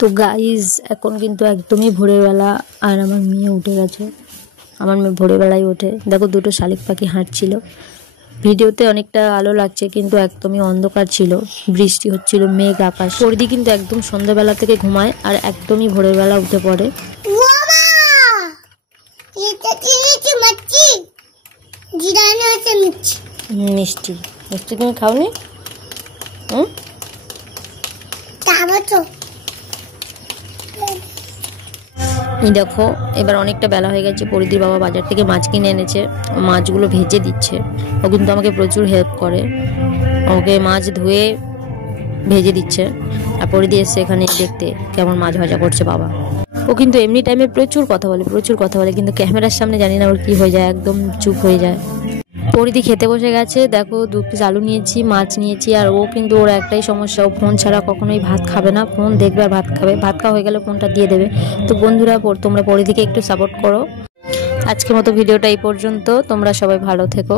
তো গাইজ এখন কিন্তু একদমই ভোরের বেলা, আর আমার মেয়ে উঠে গেছে। আমার মেয়ে ভোরের বেলায় ওঠে। দেখো দুটো শালিক পাখি হাঁটছিল। ভিডিওতে অনেকটা আলো লাগছে কিন্তু একদমই অন্ধকার ছিল, বৃষ্টি হচ্ছিল, মেঘ আকাশ। পরিদি কিন্তু একদম সন্ধ্যাবেলা থেকে ঘুমায় আর একদমই ভোরের বেলা উঠে পড়ে। মিষ্টি মিষ্টি তুমি খাওনি? দেখো এবার অনেকটা বেলা হয়ে গেছে। পরিদির বাবা বাজার থেকে মাছ কিনে এনেছে, মাছগুলো ভেজে দিচ্ছে। ও কিন্তু আমাকে প্রচুর হেল্প করে, ওকে মাছ ধুয়ে ভেজে দিচ্ছে। আর পরিদি এসছে এখানে দেখতে কেমন মাছ ভাজা করছে বাবা। ও কিন্তু এমনি টাইমে প্রচুর কথা বলে, কিন্তু ক্যামেরার সামনে জানি না ওর কি হয়ে যায়, একদম চুপ হয়ে যায়। পরিদি খেতে বসে গেছে। দেখো 2 পিস আলু নিয়েছি, মাছ নিয়েছি। আর ও কিন্তু ওর একটাই সমস্যা, ও ফোন ছাড়া কখনোই ভাত খাবে না। ফোন দেখবে আর ভাত খাবে, ভাত খাওয়া হয়ে গেলে ফোনটা দিয়ে দেবে। তো বন্ধুরা তোমরা পরিদিকে একটু সাপোর্ট করো। আজকের মতো ভিডিওটা এই পর্যন্ত। তোমরা সবাই ভালো থেকো।